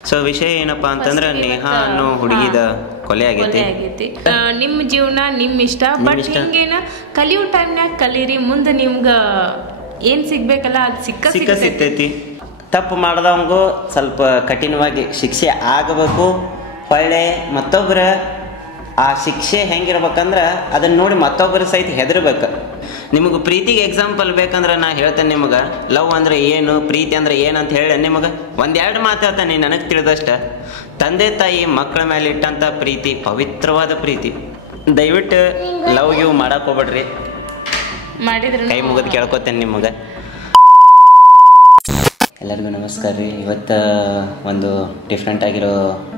So ವಿಷಯ ಏನಪ್ಪಾ ಅಂತಂದ್ರೆ ನೇಹಾ ಅನ್ನೋ ಹುಡುಗಿದ ಕೊಲೆ ಆಗೈತಿ. ನಿಮ್ಮ ಜೀವನ ನಿಮ್ಮ ಇಷ್ಟ, ಬಟ್ ಹಿಂಗೇನ ಕಲಿಯೋ ಟೈಮ್ನಾಗ ಕಲೀರಿ, ಮುಂದೆ ನಿಮ್ಗ ಏನ್ ಸಿಗ್ಬೇಕಲ್ಲ ಅದು ಸಿಕ್ಕೈತಿ. ತಪ್ಪು ಮಾಡ್ದವಂಗೂ ಸ್ವಲ್ಪ ಕಠಿಣವಾಗಿ ಶಿಕ್ಷೆ ಆಗಬೇಕು. ಹೊಳ್ಳೆ ಮತ್ತೊಬ್ಬರ ಆ ಶಿಕ್ಷೆ ಹೆಂಗಿರ್ಬೇಕಂದ್ರೆ ಅದನ್ನ ನೋಡಿ ಮತ್ತೊಬ್ಬರ ಸಹಿತ ಹೆದರ್ಬೇಕು. ನಿಮಗೆ ಪ್ರೀತಿಗೆ ಎಕ್ಸಾಂಪಲ್ ಬೇಕಂದ್ರೆ ನಾ ಹೇಳ್ತೇನೆ ನಿಮಗೆ. ಲವ್ ಅಂದ್ರೆ ಏನು, ಪ್ರೀತಿ ಅಂದ್ರೆ ಏನಂತ ಹೇಳಿ ನಿಮಗೆ ಒಂದೆರಡು ಮಾತು ಹೇಳ್ತಾನೆ ನನಗೆ ತಿಳಿದಷ್ಟ. ತಂದೆ ತಾಯಿ ಮಕ್ಕಳ ಮೇಲೆ ಇಟ್ಟಂಥ ಪ್ರೀತಿ ಪವಿತ್ರವಾದ ಪ್ರೀತಿ. ದಯವಿಟ್ಟು ಲವ್ ಗಿವ್ ಮಾಡಕ್ ಹೋಗ್ಬೇಡ್ರಿ. ಕೈ ಮುಗಿದು ಕೇಳ್ಕೊತೇನೆ ನಿಮಗೆ. ಎಲ್ಲರಿಗೂ ನಮಸ್ಕಾರ ರೀ. ಇವತ್ತು ಒಂದು ಡಿಫ್ರೆಂಟ್ ಆಗಿರೋ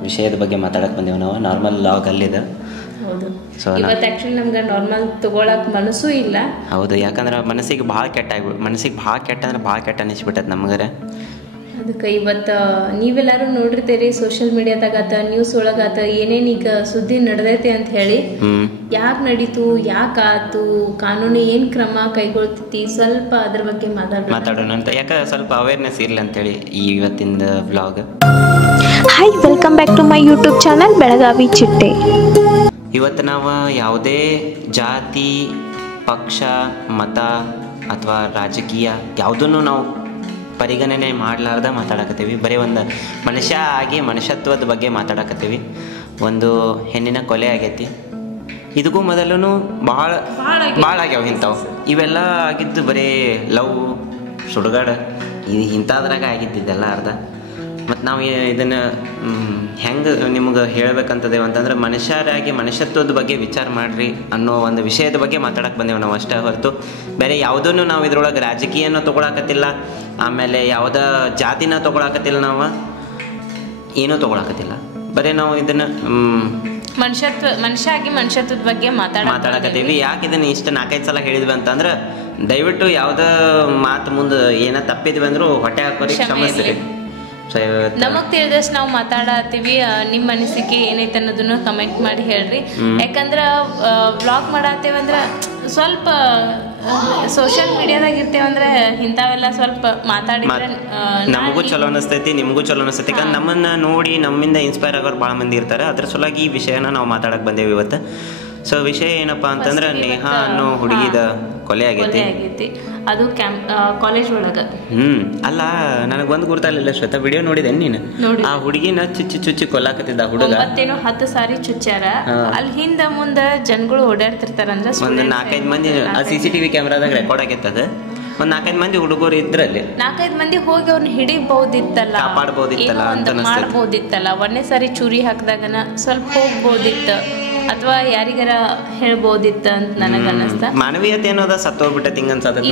ವಿಷಯದ ಬಗ್ಗೆ ಮಾತಾಡಕ್ಕೆ ಬಂದೀವಿ ನಾವು. ನಾರ್ಮಲ್ ಲಾಗ್ ಅಲ್ಲಿದೆ. ಸೊ ಇವತ್ತು ಆ್ಯಕ್ಚುಲಿ ನಮ್ಗೆ ನಾರ್ಮಲ್ ತಗೊಳಕ್ ಮನಸ್ಸು ಇಲ್ಲ. ಹೌದು, ಯಾಕಂದ್ರೆ ಮನಸ್ಸಿಗೆ ಭಾಳ ಕೆಟ್ಟ ಅಂದ್ರೆ ಭಾಳ ಕೆಟ್ಟ ಅನಿಸ್ಬಿಟ್ಟೈತೆ ನಮಗರೆ. ಅದಕ್ಕೆ ಇವತ್ತು ನೀವೆಲ್ಲರೂ ನೋಡಿರ್ತೀರಿ ಸೋಷಿಯಲ್ ಮೀಡಿಯಾದಾಗಾತ ನ್ಯೂಸ್ ಒಳಗಾತ ಏನೇನೀಗ ಸುದ್ದಿ ನಡೆದೈತೆ ಅಂತ ಹೇಳಿ. ಯಾಕೆ ನಡೀತು, ಯಾಕೆ ಆತು, ಕಾನೂನು ಏನು ಕ್ರಮ ಕೈಗೊಳ್ತೈತಿ, ಸ್ವಲ್ಪ ಅದ್ರ ಬಗ್ಗೆ ಮಾತಾಡೋಣ ಅಂತ. ಯಾಕೆ ಸ್ವಲ್ಪ ಅವೇರ್ನೆಸ್ ಇರಲಿ ಅಂತೇಳಿ ಈ ಇವತ್ತಿನ vlog. Hi, welcome back to my YouTube channel Belagavi Chitte. ಇವತ್ತು ನಾವು ಯಾವುದೇ ಜಾತಿ, ಪಕ್ಷ, ಮತ ಅಥವಾ ರಾಜಕೀಯ ಯಾವುದನ್ನು ನಾವು ಪರಿಗಣನೆ ಮಾಡಲಾರ್ದ ಮಾತಾಡಕತ್ತೀವಿ. ಬರೀ ಒಂದು ಮನುಷ್ಯ ಆಗಿ ಮನುಷ್ಯತ್ವದ ಬಗ್ಗೆ ಮಾತಾಡಕತ್ತೀವಿ. ಒಂದು ಹೆಣ್ಣಿನ ಕೊಲೆ ಆಗೈತಿ. ಇದಕ್ಕೂ ಮೊದಲು ಭಾಳ ಆಗ್ಯಾವ ಇಂಥವು. ಇವೆಲ್ಲ ಆಗಿದ್ದು ಬರೀ ಲವ್, ಸುಡುಗಾಡು, ಇದು ಇಂಥದ್ರಾಗ ಆಗಿದ್ದಿದ್ದೆಲ್ಲ ಅರ್ಧ. ಮತ್ತು ನಾವು ಇದನ್ನು ಹೆಂಗೆ ನಿಮ್ಗೆ ಹೇಳ್ಬೇಕಂತದೇವು ಅಂತಂದ್ರೆ ಮನುಷ್ಯರಾಗಿ ಮನುಷ್ಯತ್ವದ ಬಗ್ಗೆ ವಿಚಾರ ಮಾಡಿರಿ ಅನ್ನೋ ಒಂದು ವಿಷಯದ ಬಗ್ಗೆ ಮಾತಾಡಕ್ಕೆ ಬಂದೇವು ನಾವು ಅಷ್ಟೇ ಹೊರತು ಬೇರೆ ಯಾವುದನ್ನು ನಾವು ಇದ್ರೊಳಗೆ ರಾಜಕೀಯನೂ ತೊಗೊಳಕತ್ತಿಲ್ಲ, ಆಮೇಲೆ ಯಾವುದೇ ಜಾತಿನ ತೊಗೊಳಕತ್ತಿಲ್ಲ, ನಾವು ಏನೂ ತೊಗೊಳಕತ್ತಿಲ್ಲ. ಬರೀ ನಾವು ಇದನ್ನು ಮನುಷ್ಯತ್ವದ ಬಗ್ಗೆ ಮಾತಾಡಕತ್ತೀವಿ. ಯಾಕೆ ಇದನ್ನು ಇಷ್ಟು 4-5 ಸಲ ಹೇಳಿದ್ವಿ ಅಂತಂದ್ರೆ ದಯವಿಟ್ಟು ಯಾವುದೇ ಮಾತು ಮುಂದೆ ಏನೋ ತಪ್ಪಿದ್ವಿ ಅಂದರೂ ಹೊಟ್ಟೆ ಹಾಕೋರಿ ಕ್ಷಮಿಸ್ರಿ. ನಮಗ್ ತಿಳಿದಷ್ಟು ನಾವು ಮಾತಾಡತ್ತೀವಿ. ನಿಮ್ಮ ಅನಿಸಿಕೆ ಏನೈತೆ ಅನ್ನೋದನ್ನ ಕಮೆಂಟ್ ಮಾಡಿ ಹೇಳ್ರಿ. ಯಾಕಂದ್ರ ವ್ಲಾಗ್ ಮಾಡತ್ತೇವಂದ್ರ ಸ್ವಲ್ಪ ಸೋಷಿಯಲ್ ಮೀಡಿಯಾದಾಗ ಇರ್ತೇವಂದ್ರೆ ಇಂಥವೆಲ್ಲ ಸ್ವಲ್ಪ ಮಾತಾಡಿದ್ರೆ ನಮಗೂ ಚಲೋ ಅನಿಸ್ತೈತಿ, ನಿಮಗೂ ಚಲೋ ಅನಿಸ್ತೈತಿ. ಯಾಕಂದ್ರೆ ನಮ್ಮನ್ನ ನೋಡಿ ನಮ್ಮಿಂದ ಇನ್ಸ್ಪೈರ್ ಆಗೋರು ಭಾಳ ಮಂದಿ ಇರ್ತಾರೆ. ಅದ್ರ ಸಲುವಾಗಿ ಈ ವಿಷಯನ ನಾವು ಮಾತಾಡಕ್ ಬಂದೇವಿ ಇವತ್ತು. ಸೊ ವಿಷಯ ಏನಪ್ಪಾ ಅಂತಂದ್ರೆ ನೇಹಾ ಅನ್ನೋ ಹುಡುಗಿದ ಕೊಲೆ ಆಗೈತಿ. ಅದು ಕಾಲೇಜ್ ಒಳಗ. ಅಲ್ಲ, ನನಗೊಂದು ಗುರ್ತಾಗಲಿಲ್ಲ ಶ್ವೇತಾ, ವಿಡಿಯೋ ನೋಡಿದೆ ನೀನು? ಆ ಹುಡುಗಿನ ಚುಚ್ಚಿ ಕೊಲ್ಲಾಕತ್ತಿದ್ದ ಹುಡುಗ. 10 ಸಾರಿ ಚುಚ್ಚಾರ. ಅಲ್ಲಿ ಹಿಂದ ಮುಂದ ಜನಗಳು ಓಡಾಡ್ತಿರ್ತಾರಂದ್ರ ಒಂದು 4-5 ಮಂದಿ CCTV ಕ್ಯಾಮ್ರಾದಾಗ ರೆಕಾರ್ಡ್ ಆಗೈತದ. ಒಂದ್ 4-5 ಮಂದಿ ಹುಡುಗರು ಇದ್ರಲ್ಲಿ 4-5 ಮಂದಿ ಹೋಗಿ ಅವ್ರನ್ನ ಹಿಡಿಬಹುದಿತ್ತಲ್ಲ, ಕಾಪಾಡ್ಬೋದಿತ್ತಲ್ಲ ಅಂತ ಮಾಡ್ಬೋದಿತ್ತಲ್ಲ. ಒಂದೇ ಸಾರಿ ಚೂರಿ ಹಾಕಿದಾಗನ ಸ್ವಲ್ಪ ಹೋಗ್ಬೋದಿತ್ತ ಅಥವಾ ಯಾರಿಗಾರ ಹೇಳ್ಬೋದಿತ್ತ ಅಂತ ನನಗ ಅನ್ನಿಸ್ತ. ಮಾನವೀಯತೆ ಅನ್ನೋದ ಸತ್ತೋಗ್ಬಿಟ್ಟೆ ಹಿಂಗ ಅನ್ಸತ್ತ.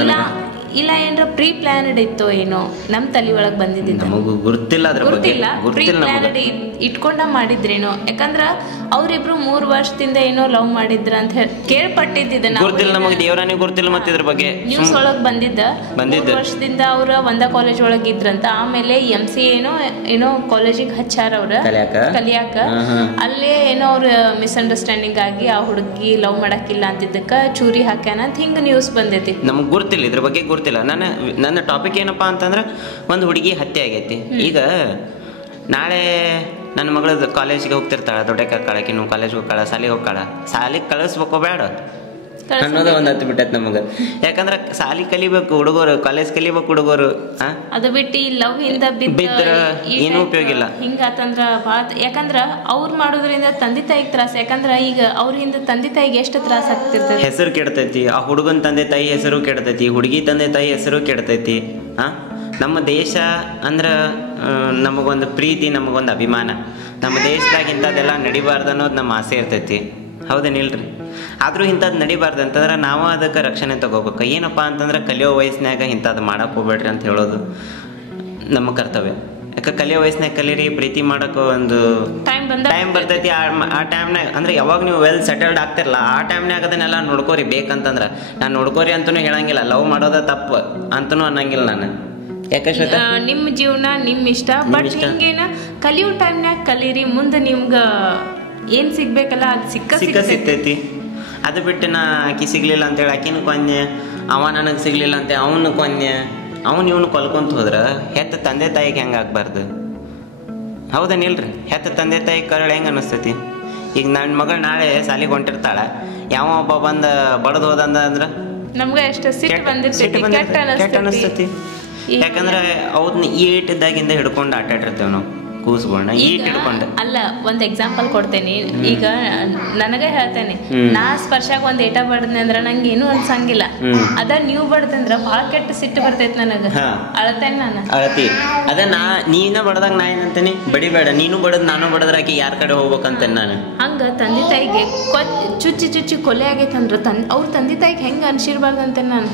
ಇಲ್ಲ ಏನ್ರ ಪ್ರೀ ಪ್ಲಾನ್ಡ್ ಇತ್ತೋ ಏನೋ ನಮ್ ತಲೆ ಒಳಗ್ ಬಂದಿದ್ದಿತ್ತು. ನಮಗೂ ಗೊತ್ತಿಲ್ಲ, ಅದ್ರ ಬಗ್ಗೆ ಪ್ರೀ ಪ್ಲಾನ್ಡ್ ಇಟ್ಕೊಂಡ ಮಾಡಿದ್ರೇನೋ. ಯಾಕಂದ್ರ ಅವ್ರಿಬ್ರು 3 ವರ್ಷದಿಂದ ಏನೋ ಲವ್ ಮಾಡಿದ್ರ ಅಂತ ಕೇಳ್ಪಟ್ಟಿದ್ದ. ಗೊತ್ತಿಲ್ಲ ನಮಗೆ, ದೇವರಾನೇ ಗೊತ್ತಿಲ್ಲ. ಮತ್ತೆ ಇದ್ರ ಬಗ್ಗೆ ನ್ಯೂಸ್ ಒಳಗ್ ಬಂದಿದ್ದ 3 ವರ್ಷದಿಂದ ಅವ್ರ ಒಂದ ಕಾಲೇಜ್ ಒಳಗ್ ಇದ್ರಂತ. ಆಮೇಲೆ MCA ಏನೋ ಕಾಲೇಜಿಗೆ ಹಚ್ಚಾರ ಅವ್ರ ಕಲಿಯಾಕ. ಅಲ್ಲೇ ಏನೋ ಅವ್ರ ಮಿಸ್ಅಂಡರ್ಸ್ಟ್ಯಾಂಡಿಂಗ್ ಆಗಿ ಆ ಹುಡುಗಿ ಲವ್ ಮಾಡಕ್ಕಿಲ್ಲ ಅಂತಿದ್ದಕ್ಕ ಚೂರಿ ಹಾಕ್ಯಾನ ಅಂತ ಹಿಂಗ ನ್ಯೂಸ್ ಬಂದೈತಿ. ನಮಗ್ ಗೊತ್ತಿಲ್ಲ, ಇದ್ರ ಬಗ್ಗೆ ಗೊತ್ತಿಲ್ಲ. ನನ್ನ ಟಾಪಿಕ್ ಏನಪ್ಪಾ ಅಂತಂದ್ರೆ ಒಂದು ಹುಡುಗಿ ಹತ್ಯೆ ಆಗೈತಿ. ಈಗ ನಾಳೆ ನನ್ನ ಮಗಳದ್ದು ಕಾಲೇಜಿಗೆ ಹೋಗ್ತಿರ್ತಾಳ, ದೊಡ್ಡಕ್ಕೆ ಹಾಕಾಳಕಿನ್ನು ಕಾಲೇಜ್ಗೆ ಹೋಗ್ತಾಳ, ಸಾಲಿಗೆ ಕಳಿಸ್ಬೇಕೋ ಬೇಡ ಅನ್ನೋದು ಒಂದು ಹತ್ತು ಬಿಟ್ಟೈತೆ ನಮಗೆ. ಯಾಕಂದ್ರೆ ಸಾಲಿ ಕಲಿಬೇಕು ಹುಡುಗರು, ಕಾಲೇಜ್ ಕಲಿಬೇಕು ಹುಡುಗರು. ಅದು ಬಿಟ್ಟು ಲವ್ ಇಂದ ಬಿದ್ರ ಏನೂ ಉಪಯೋಗ ಇಲ್ಲ. ಹಿಂಗಾತಂದ್ರ ಭಾಳ, ಯಾಕಂದ್ರ ಅವ್ರು ಮಾಡೋದ್ರಿಂದ ತಂದೆ ತಾಯಿಗೆ ತ್ರಾಸ. ಯಾಕಂದ್ರ ಈಗ ಅವ್ರಿಂದ ತಂದೆ ತಾಯಿಗೆ ಎಷ್ಟು ತ್ರಾಸ ಆಗ್ತಿರ್ತೈತಿ, ಹೆಸರು ಕೆಡ್ತೈತಿ. ಆ ಹುಡುಗನ ತಂದೆ ತಾಯಿ ಹೆಸರು ಕೆಡ್ತೈತಿ, ಹುಡುಗಿ ತಂದೆ ತಾಯಿ ಹೆಸರು ಕೆಡ್ತೈತಿ. ನಮ್ಮ ದೇಶ ಅಂದ್ರೆ ನಮಗೊಂದು ಪ್ರೀತಿ, ನಮಗೊಂದು ಅಭಿಮಾನ. ನಮ್ಮ ದೇಶದಾಗ ಇಂಥದ್ದೆಲ್ಲ ನಡಿಬಾರ್ದು ಅನ್ನೋದು ನಮ್ಮ ಆಸೆ ಇರ್ತೈತಿ. ಹೌದೇನಿಲ್ರಿ? ಆದರೂ ಇಂಥದ್ದು ನಡಿಬಾರ್ದು ಅಂತಂದ್ರೆ ನಾವು ಅದಕ್ಕೆ ರಕ್ಷಣೆ ತಗೋಬೇಕು. ಏನಪ್ಪ ಅಂತಂದ್ರೆ ಕಲಿಯೋ ವಯಸ್ಸಿನಾಗ ಇಂಥದ್ದು ಮಾಡಕ್ಕೆ ಹೋಗ್ಬೇಡ್ರಿ ಅಂತ ಹೇಳೋದು ನಮ್ಮ ಕರ್ತವ್ಯ. ಯಾಕೆ ಕಲಿಯೋ ವಯಸ್ಸಿನಾಗ ಕಲೀರಿ, ಪ್ರೀತಿ ಮಾಡೋಕೆ ಒಂದು ಟೈಮ್ ಬರ್ತೈತಿ. ಆ ಟೈಮ್ನಾಗ ಅಂದ್ರೆ ಯಾವಾಗ ನೀವು ವೆಲ್ ಸೆಟಲ್ಡ್ ಆಗ್ತಿರಲ್ಲ ಆ ಟೈಮ್ನಾಗ ಅದನ್ನೆಲ್ಲ ನೋಡ್ಕೋರಿ. ಬೇಕಂತಂದ್ರೆ ನಾನು ನೋಡ್ಕೋರಿ ಅಂತನೂ ಹೇಳಂಗಿಲ್ಲ, ಲವ್ ಮಾಡೋದ ತಪ್ಪು ಅಂತನೂ ಅನ್ನಂಗಿಲ್ಲ ನಾನು. ಯಾಕೆ ಶ್ವೇತಾ, ನಿಮ್ಮ ಜೀವನ ನಿಮ್ಮ ಇಷ್ಟ, ಬಟ್ ಹಿಂಗೇನ ಕಲಿಯೋ ಟೈಮ್ನಾಗ ಕಲೀರಿ, ಮುಂದೆ ನಿಮ್ಗೆ ಏನ್ ಸಿಗ್ಬೇಕಲ್ಲ ಅದು ಸಿಕ್ಕೈತಿ. ಅದು ಬಿಟ್ಟು ನಾ ಆಕಿ ಸಿಗ್ಲಿಲ್ಲ ಅಂತೇಳಿ ಆಕಿನೂ ಕೊನ್ನೆ, ಅವ ನನಗೆ ಸಿಗ್ಲಿಲ್ಲ ಅಂತ ಅವನು ಕೊನ್ನೆ, ಇವನು ಕೊಲ್ಕೊಂತ ಹೋದ್ರ ಹೆತ್ತ ತಂದೆ ತಾಯಿಗೆ ಹೆಂಗಾಗ್ಬಾರ್ದು? ಹೌದನಿಲ್ರಿ? ಹೆತ್ತ ತಂದೆ ತಾಯಿ ಕರಳು ಹೆಂಗೆ ಅನ್ನಿಸ್ತೈತಿ? ಈಗ ನನ್ನ ಮಗಳು ನಾಳೆ ಸಾಲಿಗೆ ಹೊಂಟಿರ್ತಾಳೆ, ಯಾವ ಒಬ್ಬ ಬಂದು ಬಡದು ಹೋದಂದ್ರೆ ನಮ್ಗೆ ಎಷ್ಟು ಸಿಟ್ಟು ಬಂದಿರ್ತೈತಿ, ಕೆಟ್ಟ ಅನಿಸ್ತೈತಿ. ಯಾಕಂದ್ರೆ ಅವ್ರನ್ನ ಈಟಿದ್ದಾಗಿಂದ ಹಿಡ್ಕೊಂಡು ಆಟಾಡಿರ್ತೇವೆ ನಾವು ಕೂಸ್ಗಳನ್ನ ಈಟ್ ಹಿಡ್ಕೊಂಡು. ಅಲ್ಲ, ಒಂದ್ ಎಕ್ಸಾಂಪಲ್ ಕೊಡ್ತೇನೆ. ಈಗ ನನಗ ಹೇಳ್ತೇನೆ, ನಾ ಸ್ಪರ್ಶಾಗ ಒಂದ್ ಏಟ ಬಡ್ದೆ ಅಂದ್ರ ನಂಗೆ ಏನು ಅನ್ಸಂಗಿಲ್ಲ. ಅದ ನೀವು ಬಡ್ದಂದ್ರ ಬಹಳ ಕೆಟ್ಟ ಸಿಟ್ಟು ಬರ್ತೈತಿ ನನಗ. ಅಳತೇನೆ ನಾನು. ಅಳತಿ ಅದ ನೀನ ಬಡದಾಗ ನಾ ಏನಂತೇನಿ, ಬಡಿಬೇಡ, ನೀನು ಬಡದ್ ನಾನು ಬಡದ್ರಾಕಿ ಯಾರ ಕಡೆ ಹೋಗ್ಬೇಕಂತೇನೆ ನಾನು. ಹಂಗ ತಂದೆ ತಾಯಿಗೆ ಚುಚ್ಚಿ ಕೊಲೆ ಆಗೈತಂದ್ರ ಅವ್ರ ತಂದೆ ತಾಯಿಗೆ ಹೆಂಗ ಅನ್ಸಿರ್ಬಾರ್ದಂತೇನೆ ನಾನು.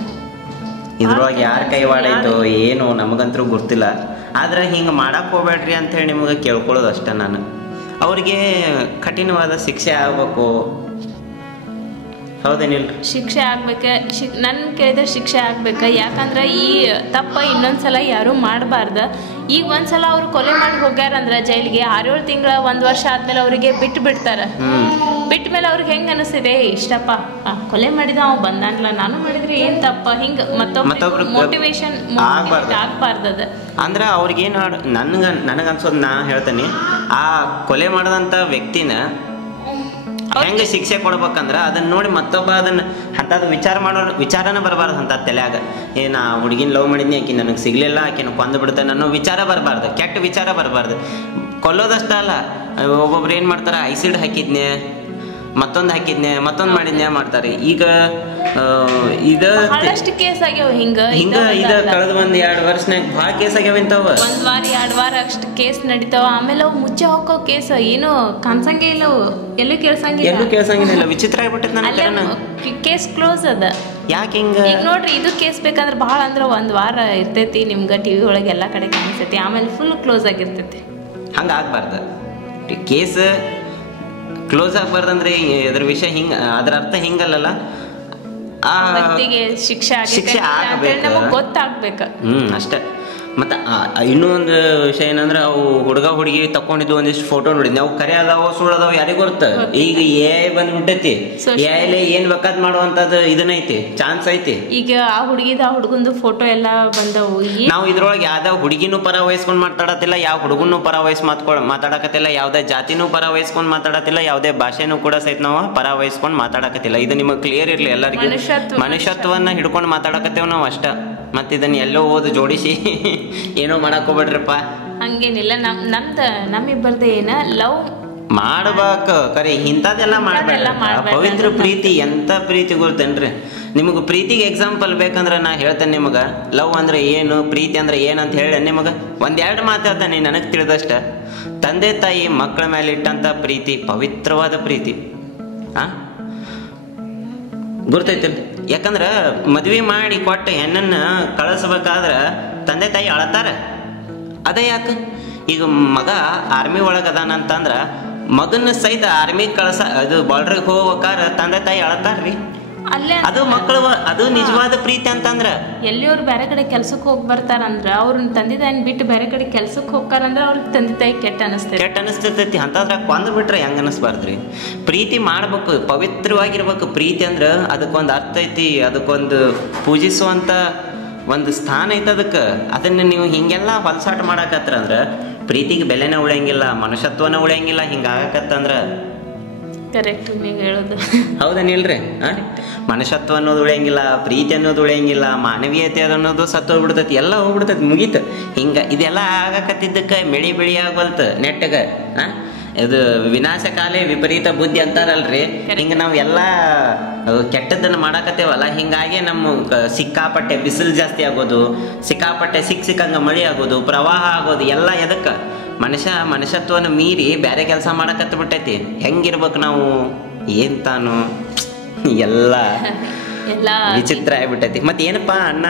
ಇದ್ರೊಳಗೆ ಯಾರ ಕೈವಾಡೈತೋ ಏನೋ ನಮಗಂತೂ ಗೊತ್ತಿಲ್ಲ. ಆದ್ರೆ ಹಿಂಗೆ ಮಾಡಕ್ಕೆ ಹೋಗ್ಬೇಡ್ರಿ ಅಂತ ಹೇಳಿ ನಿಮ್ಗೆ ಕೇಳ್ಕೊಳ್ಳೋದು ಅಷ್ಟೇ ನಾನು. ಅವ್ರಿಗೆ ಕಠಿಣವಾದ ಶಿಕ್ಷೆ ಆಗ್ಬೇಕು. ಹೌದೇನಿಲ್ಲ? ಶಿಕ್ಷೆ ಆಗ್ಬೇಕ. ನನ್ ಕೇಳಿದ್ರೆ ಶಿಕ್ಷೆ ಆಗ್ಬೇಕ. ಯಾಕಂದ್ರೆ ಈ ತಪ್ಪ ಇನ್ನೊಂದ್ಸಲ ಯಾರು ಮಾಡಬಾರ್ದ. ಈಗ ಒಂದ್ಸಲ ಅವ್ರು ಕೊಲೆ ಮಾಡಿ ಹೋಗ್ಯಾರಂದ್ರ ಜೈಲಿಗೆ 6-7 ತಿಂಗಳ 1 ವರ್ಷ ಆದ್ಮೇಲೆ ಅವ್ರಿಗೆ ಬಿಟ್ಬಿಡ್ತಾರ. ಬಿಟ್ಟ ಮೇಲೆ ಅವ್ರಿಗೆ ಹೆಂಗ ಅನಿಸ್ತಿದೆ, ಇಷ್ಟಪ್ಪ ಕೊಲೆ ಮಾಡಿದ ಅವ್ ಬಂದಾನ್ಲ, ನಾನು ಮಾಡಿದ್ರೆ ಏನ್ ತಪ್ಪ, ಹಿಂಗ ಮತ್ತೊಬ್ರು ಮೋಟಿವೇಶನ್ ಆಗ್ಬಾರ್ದದ. ಅಂದ್ರೆ ಅವ್ರಿಗೇನು ನನಗನ್ಸೋದು ನಾ ಹೇಳ್ತೇನೆ, ಆ ಕೊಲೆ ಮಾಡದಂತ ವ್ಯಕ್ತಿನ ಹೆಂಗ ಶಿಕ್ಷೆ ಕೊಡ್ಬೇಕಂದ್ರ ಅದನ್ನ ನೋಡಿ ಮತ್ತೊಬ್ಬ ಅದನ್ನ ಅಂತದ್ ವಿಚಾರನ ಬರಬಾರ್ದು ಅಂತ ತಲೆಯಾಗ. ನಾ ಹುಡುಗಿನ ಲವ್ ಮಾಡಿದ್ನಿ, ಆಕಿ ನನಗೆ ಸಿಗ್ಲಿಲ್ಲ, ಆಕಿನ ಕೊಂದು ಬಿಡ್ತಾನೆ ಅನ್ನೋ ವಿಚಾರ ಬರಬಾರ್ದು, ಕೆಟ್ಟ ವಿಚಾರ ಬರಬಾರ್ದು. ಕೊಲ್ಲೋದಷ್ಟ ಅಲ್ಲ, ಒಬ್ಬೊಬ್ರು ಏನ್ ಮಾಡ್ತಾರ, ಐಸಿಡ್ ಹಾಕಿದ್ನೆ, ಮತ್ತೊಂದು ಹಾಕಿದ್ನೆ, ಮತ್ತೊಂದು ಮಾಡಿದ್ನೆ ಮಾಡ್ತಾರೆ. ಈಗ ಬಹಳಷ್ಟು ಕೇಸ್ ಆಗ್ಯಾವ ಹಿಂಗ. ಕಳೆದ 1-2 ವರ್ಷನಾಗ ಭಾಳ ಕೇಸ್ ಆಗ್ಯಾವ ಇಂಥವ. 1 ವಾರ 2 ವಾರ ಅಷ್ಟು ಕೇಸ್ ನಡೀತಾವ. ಆಮೇಲೆ ಅವು ಮುಚ್ಚೆ ಹೋಗೋ ಕೇಸ್ ಏನು ಕಾಣಿಸಂಗೇ ಇಲ್ಲ, ಅವು ಎಲ್ಲೂ ಕೇಳ್ಸಂಗಿಲ್ಲ. ವಿಚಿತ್ರ ಆಗ್ಬಿಟ್ಟೈತೆ ನನ್ನ ಕೇಸ್ ಕ್ಲೋಸ್ ಅದ. ಯಾಕೆ ಹಿಂಗ? ಈಗ ನೋಡ್ರಿ, ಇದು ಕೇಸ್ ಬೇಕಂದ್ರೆ ಭಾಳ ಅಂದ್ರೆ 1 ವಾರ ಇರ್ತೈತಿ ನಿಮ್ಗೆ ಟಿವಿ ಒಳಗೆ ಎಲ್ಲಾ ಕಡೆ ಕಾಣಿಸ್ತೈತಿ, ಆಮೇಲೆ ಫುಲ್ ಕ್ಲೋಸ್ ಆಗಿರ್ತೈತಿ. ಹಂಗ ಆಗ್ಬಾರ್ದ. ಕೇಸ್ ಕ್ಲೋಸ್ ಆಗ್ಬಾರ್ದಂದ್ರೆ ಅದ್ರ ವಿಷಯ ಹಿಂಗ, ಅದ್ರ ಅರ್ಥ ಹಿಂಗಲ್ಲ, ಆ ವ್ಯಕ್ತಿಗೆ ಶಿಕ್ಷೆ ಆಗಬೇಕು, ಗೊತ್ತಾಗ್ಬೇಕ. ಅಷ್ಟೇ. ಮತ್ತು ಇನ್ನೂ ಒಂದು ವಿಷಯ ಏನಂದ್ರೆ, ಅವು ಹುಡುಗ ಹುಡುಗಿ ತಕೊಂಡಿದ್ದು ಒಂದಿಷ್ಟು ಫೋಟೋ ನೋಡಿದ್ವಿ, ಅವು ಕರೆ ಅದಾವ ಸುಳ್ಳು ಅದಾವ ಯಾರಿಗೂ ಗೊತ್ತ. ಈಗ AI ಬಂದ್ಬಿಟ್ಟೈತಿ, AI ಏನ್ ಬೇಕಾದ್ ಮಾಡುವಂತದ್ದು ಇದನ್ನೈತಿ, ಚಾನ್ಸ್ ಐತಿ. ಈಗ ಆ ಹುಡುಗಂದು ಫೋಟೋ ಎಲ್ಲ ಬಂದವು. ನಾವು ಇದ್ರೊಳಗೆ ಯಾವ್ದಾವ ಹುಡುಗಿನೂ ಪರ ವಹಿಸ್ಕೊಂಡ್ ಮಾತಾಡತ್ತಿಲ್ಲ, ಯಾವ ಹುಡುಗನೂ ಪರ ಮಾತಾಡಕತ್ತಿಲ್ಲ, ಯಾವ್ದೇ ಜಾತಿನೂ ಪರ ವಹಿಸ್ಕೊಂಡ್ ಮಾತಾಡತ್ತಿಲ್ಲ, ಯಾವ್ದೇ ಭಾಷೆನೂ ಕೂಡ ಸಹಿತ ನಾವು ಪರ ವಹಿಸ್ಕೊಂಡ್ ಮಾತಾಡಕತ್ತಿಲ್ಲ. ಇದು ನಿಮಗೆ ಕ್ಲಿಯರ್ ಇರ್ಲಿ ಎಲ್ಲರಿಗೂ. ಮನುಷ್ಯತ್ವನ್ನ ಹಿಡ್ಕೊಂಡು ಮಾತಾಡಕತ್ತೇವ್ ನಾವು ಅಷ್ಟ. ಮತ್ತ ಇದನ್ನ ಎಲ್ಲೋ ಓದು ಜೋಡಿಸಿ ಏನೋ ಮಾಡಕ್ ಹೋಗ್ಬೇಡ್ರಪ್ಪ. ಹಂಗೇನಿಲ್ಲ, ನಮ್ಮಿಬ್ಬರ್ದ ಏನ ಲವ್ ಮಾಡ್ಬೇಕು ಕರೆ, ಇಂಥದ್ದೆಲ್ಲ ಮಾಡ್ಬೇಡ. ಪವಿತ್ರ ಪ್ರೀತಿ ಎಂತ ಪ್ರೀತಿ ಗೊತ್ತೇನ್ರಿ ನಿಮಗ? ಪ್ರೀತಿಗೆ ಎಕ್ಸಾಂಪಲ್ ಬೇಕಂದ್ರೆ ನಾ ಹೇಳ್ತೇನೆ ನಿಮಗ. ಲವ್ ಅಂದ್ರೆ ಏನು, ಪ್ರೀತಿ ಅಂದ್ರೆ ಏನಂತ ಹೇಳಿ ನಿಮಗ 1-2 ಮಾತು ಹೇಳ್ತೇನೆ ನನಗೆ ತಿಳಿದಷ್ಟ. ತಂದೆ ತಾಯಿ ಮಕ್ಕಳ ಮೇಲೆ ಇಟ್ಟಂತ ಪ್ರೀತಿ ಪವಿತ್ರವಾದ ಪ್ರೀತಿ. ಗುರ್ತೈತಿ. ಯಾಕಂದ್ರ ಮದ್ವೆ ಮಾಡಿ ಕೊಟ್ಟ ಹೆಣ್ಣನ್ನ ಕಳಿಸ್ಬೇಕಾದ್ರ ತಂದೆ ತಾಯಿ ಅಳತಾರ. ಅದ ಯಾಕ? ಈಗ ಮಗ ಆರ್ಮಿ ಒಳಗ ಅದಾನಂತಂದ್ರ ಮಗನ ಸಹಿತ ಆರ್ಮಿ ಅದು ಬಾರ್ಡರ್ಗೆ ಹೋಗ್ಬೇಕಾರ ತಂದೆ ತಾಯಿ ಅಳತಾರ್ರಿ. ಅದು ಮಕ್ಕಳು, ಅದು ನಿಜವಾದ ಪ್ರೀತಿ ಅಂತಂದ್ರ. ಎಲ್ಲಿ ಅವ್ರು ಬೇರೆ ಕಡೆ ಕೆಲ್ಸಕ್ಕೆ ಹೋಗಿ ಬರ್ತಾರಂದ್ರ, ಅವ್ರ ತಂದೆ ತಾಯಿನ ಬಿಟ್ಟು ಬೇರೆ ಕಡೆ ಕೆಲ್ಸಕ್ಕೆ ಹೋಗ್ತಾರಂದ್ರ ಅವ್ರಿಗೆ ತಂದೆ ತಾಯಿ ಕೆಟ್ಟ ಅನಿಸ್ತೈತಿ. ಅಂತಂದ್ರ ಕೊಂದ್ ಬಿಟ್ರೆ ಹೆಂಗ ಅನಿಸ್ಬಾರ್ದ್ರಿ? ಪ್ರೀತಿ ಮಾಡ್ಬೇಕು, ಪವಿತ್ರವಾಗಿರ್ಬೇಕು. ಪ್ರೀತಿ ಅಂದ್ರ ಅದಕ್ಕೊಂದು ಅರ್ಥ ಐತಿ, ಅದಕ್ಕೊಂದು ಪೂಜಿಸುವಂತ ಒಂದು ಸ್ಥಾನ ಐತೆ ಅದಕ್ಕೆ. ಅದನ್ನ ನೀವು ಹಿಂಗೆಲ್ಲ ಹೊಲಸಾಟ ಮಾಡಾಕತ್ರ ಅಂದ್ರ ಪ್ರೀತಿಗೆ ಬೆಲೆನ ಉಳಿಯಂಗಿಲ್ಲ, ಮನುಷ್ಯತ್ವನ ಉಳಿಯಂಗಿಲ್ಲ. ಹಿಂಗಾಗಕತ್ತಂದ್ರ ಕರೆಕ್ಟ್ ನೀವು ಹೇಳೋದು ಹೌದನಿಲ್ರಿ? ಮನುಷ್ಯತ್ವ ಅನ್ನೋದು ಉಳಿಯಂಗಿಲ್ಲ, ಪ್ರೀತಿ ಅನ್ನೋದು ಉಳಿಯಂಗಿಲ್ಲ, ಮಾನವೀಯತೆ ಅನ್ನೋದು ಸತ್ತೋಗ್ಬಿಡ್ತೈತಿ, ಎಲ್ಲ ಹೋಗ್ಬಿಡ್ತೈತಿ, ಮುಗೀತ. ಹಿಂಗ ಇದೆಲ್ಲ ಆಗಕತ್ತಿದ್ದಕ್ಕೆ ಬೆಳಿ ಆಗವಲ್ತ ನೆಟ್ಟಗ. ಇದು ವಿನಾಶ ಕಾಲೇ ವಿಪರೀತ ಬುದ್ಧಿ ಅಂತಾರಲ್ರಿ, ಹಿಂಗ ನಾವ್ ಎಲ್ಲಾ ಕೆಟ್ಟದನ್ನ ಮಾಡಾಕತ್ತೇವಲ್ಲ, ಹಿಂಗಾಗಿ ನಮ್ಮ ಸಿಕ್ಕಾಪಟ್ಟೆ ಬಿಸಿಲು ಜಾಸ್ತಿ ಆಗೋದು, ಸಿಕ್ಕಾಪಟ್ಟೆ ಸಿಕ್ಕಂಗ ಮಳಿ ಆಗೋದು, ಪ್ರವಾಹ ಆಗೋದು ಎಲ್ಲ ಎದಕ್ಕ? ಮನುಷ್ಯತ್ವನ ಮೀರಿ ಬೇರೆ ಕೆಲಸ ಮಾಡಕತ್ತ ಬಿಟ್ಟೈತಿ. ಹೆಂಗಿರ್ಬೇಕು ನಾವು? ಏನ್ ತಾನು ಎಲ್ಲ ವಿಚಿತ್ರ ಆಗ್ಬಿಟ್ಟೈತಿ. ಮತ್ತೆ ಏನಪ್ಪಾ ಅಣ್ಣ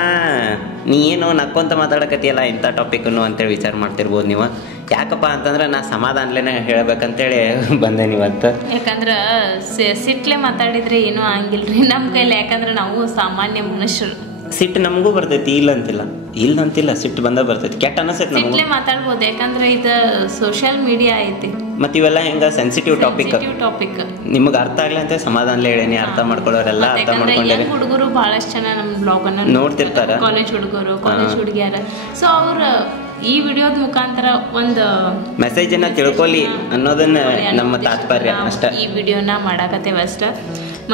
ನೀ ಏನು ನಕ್ಕೊಂತ ಮಾತಾಡಕತ್ತಿಯಲ್ಲ ಇಂಥ ಟಾಪಿಕ್ನು ಅಂತೇಳಿ ವಿಚಾರ ಮಾಡ್ತಿರ್ಬೋದು ನೀವು. ಯಾಕಪ್ಪ ಅಂತಂದ್ರೆ ನಾ ಸಮಾಧಾನಲೇನೆ ಹೇಳ್ಬೇಕಂತೇಳಿ ಬಂದೆ ಇವತ್ತು. ಯಾಕಂದ್ರ ಸಿಟ್ಲೆ ಮಾತಾಡಿದ್ರೆ ಏನೂ ಆಗಿಲ್ರಿ ನಮ್ಮ ಕೈಲಿ. ಯಾಕಂದ್ರೆ ನಾವು ಸಾಮಾನ್ಯ ಮನುಷ್ಯರು. ಸಿಟ್ಟು ನಮಗೂ ಬರ್ತೈತಿ, ಇಲ್ಲಂತಿಲ್ಲ, ಸಿಟ್ಟು ಬಂದ ಬರ್ತೈತಿ, ಕೆಟ್ಟ ಅನಿಸ್ತೈತಿ. ಸಿಟ್ಲೆ ಮಾತಾಡ್ಬೋದು, ಯಾಕಂದ್ರೆ ಇದು ಸೋಷಿಯಲ್ ಮೀಡಿಯಾ ಐತಿ. ಮತ್ತೆ ಇವೆಲ್ಲ ಹೆಂಗ ಸೆನ್ಸಿಟಿವ್ ಟಾಪಿಕ್ ನಿಮ್ಗೆ ಅರ್ಥ ಆಗ್ಲಿ ಅಂತ ಸಮಾಧಾನ ಹೇಳೇನಿ. ಅರ್ಥ ಮಾಡ್ಕೊಳ್ಳೋರೆಲ್ಲ ಅರ್ಥ ಮಾಡ್ಕೊಂಡ್ರೆ ಹುಡುಗರು ಬಹಳಷ್ಟು ಜನ ನಮ್ಮ ಬ್ಲಾಗ್ ಅನ್ನ ನೋಡ್ತಿರ್ತಾರ, ಕಾಲೇಜ್ ಹುಡುಗರು, ಕಾಲೇಜ್ ಹುಡುಗಿಯಾರ. ಸೊ ಅವ್ರ ಈ ವಿಡಿಯೋದ ಮುಖಾಂತರ ಒಂದು ಮೆಸೇಜ್ ಅನ್ನ ತಿಳ್ಕೊಳ್ಳಿ ಅನ್ನೋದನ್ನ ನಮ್ಮ ತಾತ್ಪರ್ಯ ಅಷ್ಟ. ಈ ವಿಡಿಯೋನ ಮಾಡಾಕತ್ತೇವೆ ಅಷ್ಟ.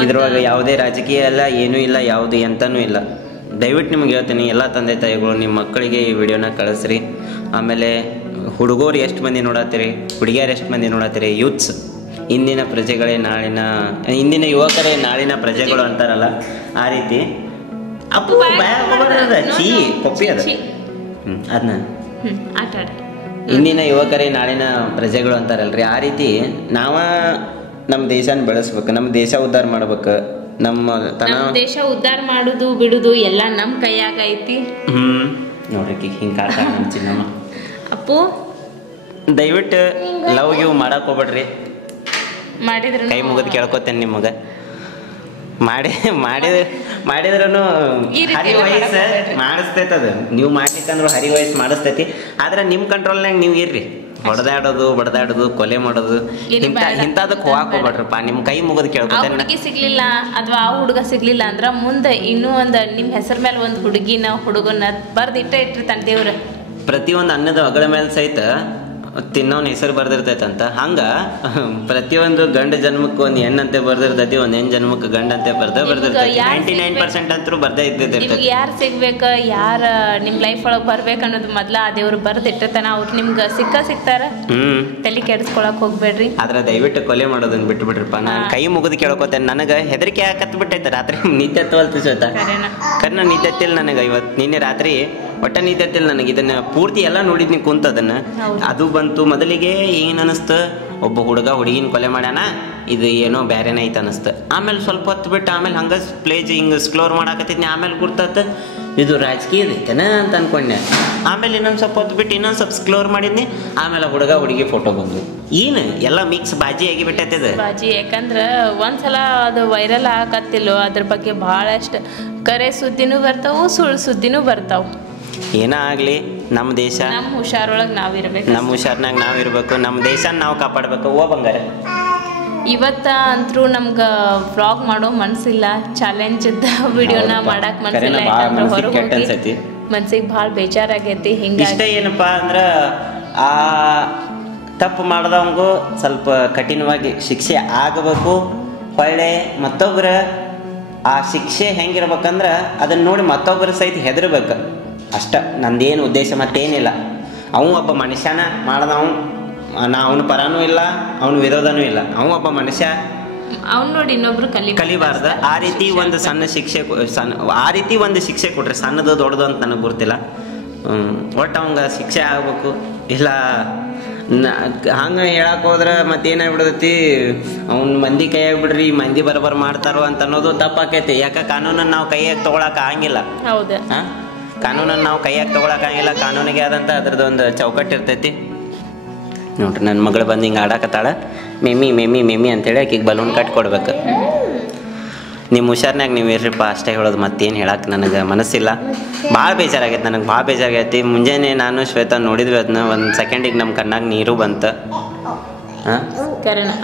ಇದ್ರೊಳಗೆ ಯಾವುದೇ ರಾಜಕೀಯ ಇಲ್ಲ, ಏನೂ ಇಲ್ಲ, ಯಾವುದು ಎಂತನೂ ಇಲ್ಲ. ದಯವಿಟ್ಟು ನಿಮ್ಗೆ ಹೇಳ್ತೀನಿ, ಎಲ್ಲ ತಂದೆ ತಾಯಿಗಳು ನಿಮ್ಮ ಮಕ್ಕಳಿಗೆ ಈ ವಿಡಿಯೋನ ಕಳಿಸ್ರಿ. ಆಮೇಲೆ ಹುಡುಗರು ಎಷ್ಟು ಮಂದಿ ನೋಡತ್ತೀರಿ, ಹುಡುಗಿಯರು ಎಷ್ಟು ಮಂದಿ ನೋಡತ್ತೀರಿ, ಯೂತ್ಸ್ ಇಂದಿನ ಪ್ರಜೆಗಳೇ ನಾಳಿನ, ಇಂದಿನ ಯುವಕರೇ ನಾಳಿನ ಪ್ರಜೆಗಳು ಅಂತಾರಲ್ಲ, ಆ ರೀತಿ. ಅಪ್ಪು ಚೀ ಕೊಪ್ಪಿ ಅದ ಅದನ್ನ ಇಂದಿನ ಯುವಕರೇ ನಾಳಿನ ಪ್ರಜೆಗಳು ಅಂತಾರಲ್ರಿ, ಆ ರೀತಿ ನಾವ ನಮ್ಮ ದೇಶನ ಬೆಳೆಸ್ಬೇಕು, ನಮ್ಮ ದೇಶ ಉದ್ಧಾರ ಮಾಡ್ಬೇಕು. ನಮ್ಮ ದೇಶ ಉದ್ಧಾರ ಮಾಡುದು ಬಿಡುದು ಎಲ್ಲ ನಮ್ಮ ಕೈಯಾಗ ಐತಿ. ನೋಡ್ರಿ ಹಿಂಗೆ ಕಾಟ ನಮ್ಮ ಅಪ್ಪು ದಯವಿಟ್ಟು ಲವ್ ಗಿವ್ ಮಾಡಕ್ ಹೋಗ್ಬೇಡ್ರಿ. ಮಾಡಿದ್ರ ಕೈ ಮುಗಿದು ಕೇಳ್ಕೊತೇನೆ ನಿಮಗೆ. ಮಾಡಿದ್ರೂ ಹರಿ ವಯಸ್ಸು ಮಾಡಿಸ್ತೈತೆ, ಅದು ನೀವು ಮಾಡ್ಲಿಕ್ಕಂದ್ರು ಹರಿ ವಯಸ್ಸು ಮಾಡಿಸ್ತೈತಿ. ಆದ್ರೆ ನಿಮ್ಮ ಕಂಟ್ರೋಲ್ನಾಗ ನೀವು ಇರ್ರಿ. ಬಡದಾಡೋದು ಕೊಲೆ ಮಾಡೋದು ಇಂಥದಕ್ಕೆ ಹೋಗಕ್ ಹೋಗ್ಬೇಡ್ರಪ್ಪ. ನಿಮ್ ಕೈ ಮುಗಿದು ಕೇಳ್ಕೊತೇನೆ. ಹುಡುಗಿ ಸಿಗ್ಲಿಲ್ಲ ಅಥವಾ ಆ ಹುಡುಗ ಸಿಗ್ಲಿಲ್ಲ ಅಂದ್ರ ಮುಂದೆ ಇನ್ನೂ ಒಂದು ನಿಮ್ ಹೆಸರ ಮೇಲೆ ಒಂದು ಹುಡುಗನ ಇಟ್ಟಿರ್ತಾನೆ ದೇವ್ರ. ಪ್ರತಿಯೊಂದು ಅನ್ನದ ಅಗಳ ಮೇಲೆ ಸಹಿತ ತಿನ್ನೋನ್ ಹೆಸರು ಬರ್ದಿರ್ತೈತಂತ. ಹಂಗ ಪ್ರತಿಯೊಂದು ಗಂಡ ಜನ್ಮಕ್ಕೆ ಒಂದು ಹೆಣ್ಣಂತೆ ಬರ್ದಿರ್ತೈತಿ, ಒಂದ್ ಹೆಣ್ ಜನ್ಮಕ್ಕೆ ಗಂಡಂತೆ ಬರ್ದಿರ್ತೈತಿ. 99% ಅಂತೂ ಬರ್ದೇ ಇದ್ದಿರ್ತೈತಿ. ಯಾರು ಸಿಗ್ಬೇಕ, ಯಾರ ನಿಮ್ ಲೈಫ್ ಒಳಗ್ ಬರ್ಬೇಕು ಅನ್ನೋದು ಮೊದ್ಲ ಆ ದೇವ್ರು ಬರ್ದಿಟ್ಟಿರ್ತಾನ. ಅವ್ರು ನಿಮ್ಗ ಸಿಗ್ತಾರ. ತಲೆ ಕೆಡಿಸ್ಕೊಳಕ್ ಹೋಗ್ಬೇಡ್ರಿ. ಆದ್ರ ದಯವಿಟ್ಟು ಕೊಲೆ ಮಾಡೋದನ್ನ ಬಿಟ್ಟು ಬಿಡ್ರಪ್ಪ. ನಾನು ಕೈ ಮುಗಿದು ಕೇಳ್ಕೊತೇನೆ. ನನಗ ಹೆದರಿಕೆ ಹಾಕತ್ ಬಿಟ್ಟೈತೆ. ರಾತ್ರಿ ನಿದ್ದೆ ಹತ್ತವಲ್ತು ಶ್ವೇತ, ಕರ್ನ ನಿದ್ದೆ ಹತ್ತಿಲ್ಲ ನನಗ. ಇವತ್ತು ನಿನ್ನೆ ರಾತ್ರಿ ಒಟ್ಟ ನಿದ್ದೆ ಹತ್ತಿಲ್ಲ ನನಗೆ. ಇದನ್ನ ಪೂರ್ತಿ ಎಲ್ಲ ನೋಡಿದ್ನಿ ಕುಂತದನ್ನ. ಅದು ಬಂತು. ಮೊದಲಿಗೆ ಏನ್ ಅನಿಸ್ತು, ಒಬ್ಬ ಹುಡುಗ ಹುಡುಗಿನ ಕೊಲೆ ಮಾಡ್ಯಾನ, ಇದು ಏನೋ ಬ್ಯಾರೇನ ಐತೆ ಅನಿಸ್ತು. ಆಮೇಲೆ ಸ್ವಲ್ಪ ಹೊತ್ತು ಬಿಟ್ಟು ಆಮೇಲೆ ಹಂಗ ಪ್ಲೇಜ್ ಹಿಂಗ ಸ್ಕ್ಲೋರ್ ಮಾಡಾಕತ್ತಿದ್ನಿ. ಆಮೇಲೆ ಗುರ್ತಾತ ಇದು ರಾಜಕೀಯ ಐತೆನ ಅಂತ ಅನ್ಕೊಂಡೆ. ಆಮೇಲೆ ಇನ್ನೊಂದು ಸ್ವಲ್ಪ ಹೊತ್ತು ಬಿಟ್ಟು ಇನ್ನೊಂದು ಸ್ವಲ್ಪ ಸ್ಕ್ಲೋರ್ ಮಾಡಿದ್ನಿ. ಆಮೇಲೆ ಹುಡುಗ ಹುಡುಗಿ ಫೋಟೋ ಬಂದು ಏನು ಎಲ್ಲ ಮಿಕ್ಸ್ ಬಾಜಿ ಆಗಿ ಬಿಟ್ಟೈತದ ಬಾಜಿ. ಯಾಕಂದ್ರ ಒಂದ್ಸಲ ಅದು ವೈರಲ್ ಆಗತ್ತಿಲ್ಲೋ ಅದ್ರ ಬಗ್ಗೆ ಬಹಳಷ್ಟು ಕರೆ ಸುದ್ದಿನೂ ಬರ್ತಾವು, ಸುಳ್ಳು ಸುದ್ದಿನೂ ಬರ್ತಾವು. ಏನ ಆಗ್ಲಿ, ನಮ್ಮ ದೇಶ ನಮ್ಮ ಹುಷಾರೊಳಗೆ ನಾವಿರ್ಬೇಕು, ನಮ್ಮ ಹುಷಾರ್ನಾಗ ನಾವಿರ್ಬೇಕು, ನಮ್ಮ ದೇಶನ ನಾವು ಕಾಪಾಡ್ಬೇಕು. ಓ ಬಂಗಾರ, ಇವತ್ತ ಅಂತೂ ನಮ್ಗ ವ್ಲಾಗ್ ಮಾಡೋ ಮನ್ಸಿಲ್ಲ, ಚಾಲೆಂಜ್ ವಿಡಿಯೋನ ಮಾಡಕ್ ಮನ್ಸಿಲ್ಲ. ಮನ್ಸಿಗೆ ಭಾಳ ಬೇಜಾರಾಗೈತಿ. ಇಷ್ಟ ಏನಪ್ಪಾ ಅಂದ್ರ ಆ ತಪ್ಪು ಮಾಡ್ದವಂಗೂ ಸ್ವಲ್ಪ ಕಠಿಣವಾಗಿ ಶಿಕ್ಷೆ ಆಗಬೇಕು. ಹೊಳ್ಳೆ ಮತ್ತೊಬ್ಬರ ಆ ಶಿಕ್ಷೆ ಹೆಂಗಿರ್ಬೇಕಂದ್ರ ಅದನ್ನ ನೋಡಿ ಮತ್ತೊಬ್ಬರ ಸಹಿತ ಹೆದರ್ಬೇಕು ಅಷ್ಟ. ನಂದೇನು ಉದ್ದೇಶ ಮತ್ತೇನಿಲ್ಲ. ಅವನು ಒಬ್ಬ ಮನುಷ್ಯನ ಮಾಡ್ದವ, ಅವನ ಪರಾನೂ ಇಲ್ಲ, ಅವನ ವಿರೋಧನೂ ಇಲ್ಲ. ಅವನು ಒಬ್ಬ ಮನುಷ್ಯ, ಅವ್ನು ನೋಡಿ ಇನ್ನೊಬ್ರು ಕಲಿಬಾರ್ದ. ಆ ರೀತಿ ಒಂದು ಸಣ್ಣ ಶಿಕ್ಷೆ, ಆ ರೀತಿ ಒಂದು ಶಿಕ್ಷೆ ಕೊಟ್ರೆ, ಸಣ್ಣದು ದೊಡ್ಡದು ಅಂತ ನನಗೆ ಗೊತ್ತಿಲ್ಲ. ಒಟ್ಟು ಅವಂಗ ಶಿಕ್ಷೆ ಆಗ್ಬೇಕು. ಇಲ್ಲ ಹಂಗೆ ಹೇಳಕ್ ಹೋದ್ರೆ ಮತ್ತೇನಾಗ್ಬಿಡ್ತೈತಿ, ಅವ್ನ ಮಂದಿ ಕೈಯಾಗ ಬಿಡ್ರಿ, ಮಂದಿ ಬರಬರ್ ಮಾಡ್ತಾರೋ ಅಂತ ಅನ್ನೋದು ತಪ್ಪಾಕೈತಿ. ಯಾಕೆ ಕಾನೂನನ್ನು ನಾವು ಕೈಯಾಗ ತಗೊಳಕ್ ಆಗಂಗಿಲ್ಲ. ಹೌದು, ಕಾನೂನನ್ನು ನಾವು ಕೈಯಾಗ ತಗೊಳಕಾಗಿಲ್ಲ. ಕಾನೂನಿಗೆ ಆದಂಥ ಅದ್ರದ್ದು ಒಂದು ಚೌಕಟ್ಟು ಇರ್ತೈತಿ. ನೋಡ್ರಿ, ನನ್ನ ಮಗಳು ಬಂದು ಹಿಂಗೆ ಆಡಾಕತ್ತಾಳ, ಮೆಮ್ಮಿ ಮೆಮ್ಮಿ ಮೆಮ್ಮಿ ಅಂತೇಳಿ ಆಕಿಗೆ ಬಲೂನ್ ಕಟ್ ಕೊಡ್ಬೇಕು. ನಿಮ್ಮ ಹುಷಾರ್ನಾಗ ನೀವು ಇರ್ರಿಪ್ಪ, ಅಷ್ಟೇ ಹೇಳೋದು. ಮತ್ತೇನು ಹೇಳಕ್ಕೆ ನನಗೆ ಮನಸ್ಸಿಲ್ಲ. ಭಾಳ ಬೇಜಾರಾಗೈತೆ ನನಗೆ, ಭಾಳ ಬೇಜಾರಾಗೈತಿ. ಮುಂಜಾನೆ ನಾನು ಶ್ವೇತಾ ನೋಡಿದ್ವಿ ಅದನ್ನ, ಒಂದು ಸೆಕೆಂಡಿಗೆ ನಮ್ಮ ಕಣ್ಣಾಗ ನೀರು ಬಂತು.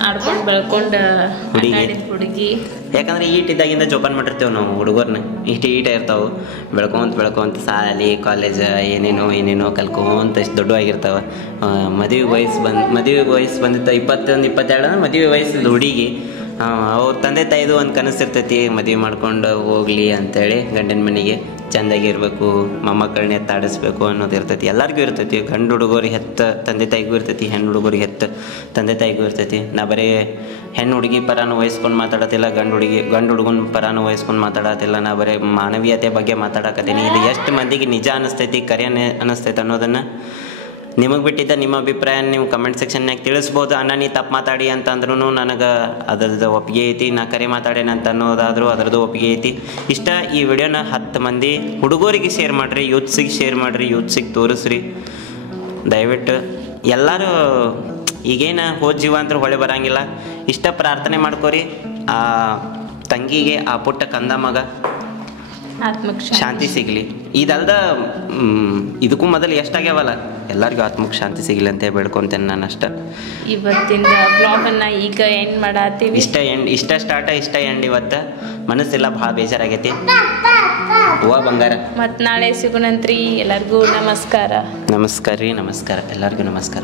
ಆಡ್ಕೊಂಡು ಬೆಳ್ಕೊಂಡು ಹುಡುಗಿ. ಯಾಕಂದ್ರೆ ಈಟಿದ್ದಾಗಿಂದ ಜೋಪಾನ ಮಾಡಿರ್ತೇವೆ ನಾವು ಹುಡುಗರ್ನ. ಈಟ ಇರ್ತಾವೆ, ಬೆಳ್ಕೊಂತ ಶಾಲೆ ಕಾಲೇಜ್ ಏನೇನೋ ಕಲ್ಕೊಂತ ಇಷ್ಟು ದೊಡ್ಡವಾಗಿರ್ತಾವೆ. ಮದುವೆ ವಯಸ್ಸು ಬಂದಿತ್ತು 21-22 ಅಂದ್ರೆ ಮದುವೆ ವಯಸ್ಸು ಹುಡುಗಿ. ಅವ್ರ ತಂದೆ ತಾಯಿದು ಒಂದು ಕನಸಿರ್ತೈತಿ, ಮದುವೆ ಮಾಡ್ಕೊಂಡು ಹೋಗ್ಲಿ ಅಂತೇಳಿ ಗಂಡನ ಮನೆಗೆ ಚೆಂದಾಗಿರ್ಬೇಕು, ಮೊಮ್ಮಕ್ಕಳನ್ನ ಎತ್ತಾಡಿಸ್ಬೇಕು ಅನ್ನೋದು ಇರ್ತೈತಿ. ಎಲ್ಲರಿಗೂ ಇರ್ತೈತಿ. ಗಂಡು ಹುಡುಗರಿಗೆ ಹೆತ್ತ ತಂದೆ ತಾಯಿಗೂ ಇರ್ತೈತಿ, ಹೆಣ್ಣು ಹುಡುಗರಿಗೆ ಹೆತ್ತ ತಂದೆ ತಾಯಿಗೂ ಇರ್ತೈತಿ. ನಾ ಬರೀ ಹೆಣ್ಣು ಹುಡುಗಿ ಪರಾನು ವಹಿಸ್ಕೊಂಡು ಮಾತಾಡತ್ತಿಲ್ಲ, ಗಂಡು ಹುಡುಗನ ಪರಾನು ವಹಿಸ್ಕೊಂಡು ಮಾತಾಡತ್ತಿಲ್ಲ. ನಾ ಬರೀ ಮಾನವೀಯತೆ ಬಗ್ಗೆ ಮಾತಾಡಕತ್ತೀನಿ. ಇದು ಎಷ್ಟು ಮಂದಿಗೆ ನಿಜ ಅನ್ನಿಸ್ತೈತಿ, ಕರೆಯೇ ಅನ್ನಿಸ್ತೈತಿ ಅನ್ನೋದನ್ನು ನಿಮಗೆ ಬಿಟ್ಟಿದ್ದ. ನಿಮ್ಮ ಅಭಿಪ್ರಾಯ ನೀವು ಕಮೆಂಟ್ ಸೆಕ್ಷನ್ನಾಗ ತಿಳಿಸ್ಬೋದು. ಅಣ್ಣ ನೀ ತಪ್ಪು ಮಾತಾಡಿ ಅಂತ ಅಂದ್ರೂ ನನಗೆ ಅದ್ರದ್ದು ಒಪ್ಪಿಗೆ ಐತಿ. ನಾ ಕರೆ ಮಾತಾಡೇನ ಅಂತ ಅನ್ನೋದಾದರೂ ಅದರದ್ದು ಒಪ್ಪಿಗೆ ಐತಿ. ಇಷ್ಟ ಈ ವಿಡಿಯೋನ 10 ಮಂದಿ ಹುಡುಗರಿಗೆ ಶೇರ್ ಮಾಡಿರಿ, ಯೂತ್ಸಿಗೆ ಶೇರ್ ಮಾಡಿರಿ, ಯೂತ್ಸಿಗೆ ತೋರಿಸ್ರಿ ದಯವಿಟ್ಟು. ಎಲ್ಲರೂ ಈಗೇನು ಹೋದ ಜೀವ ಅಂತ ಹೊಳೆ ಬರೋಂಗಿಲ್ಲ. ಇಷ್ಟ ಪ್ರಾರ್ಥನೆ ಮಾಡ್ಕೋರಿ ಆ ತಂಗಿಗೆ, ಆ ಪುಟ್ಟ ಕಂದ ಮಗ ಶಾಂತಿ ಸಿಗಲಿ. ಇದಲ್ದ ಇದಕ್ಕೂ ಮೊದಲು ಎಷ್ಟಾಗ್ಯಾವಲ್ಲ, ಎಲ್ಲರಿಗೂ ಆತ್ಮಕ್ಕೆ ಶಾಂತಿ ಸಿಗಲಿ ಅಂತ ಬೇಡ್ಕೊಂತೇನೆ ನಾನು ಅಷ್ಟ. ಇವತ್ತಿನ ಬ್ಲಾಗನ್ನ ಈಗ ಎಂಡ್ ಮಾಡತ್ತೀವಿ. ಇಷ್ಟ ಸ್ಟಾರ್ಟ್ ಇಷ್ಟ ಎಂಡ್. ಇವತ್ತು ಮನಸ್ಸೆಲ್ಲ ಭಾಳ ಬೇಜಾರಾಗೈತಿ. ಹೂವ ಬಂಗಾರ. ಮತ್ತು ನಾಳೆ ಸಿಗೋಣಂತ್ರಿ. ಎಲ್ಲರಿಗೂ ನಮಸ್ಕಾರ. ನಮಸ್ಕಾರ ರೀ, ನಮಸ್ಕಾರ ಎಲ್ಲರಿಗೂ ನಮಸ್ಕಾರ.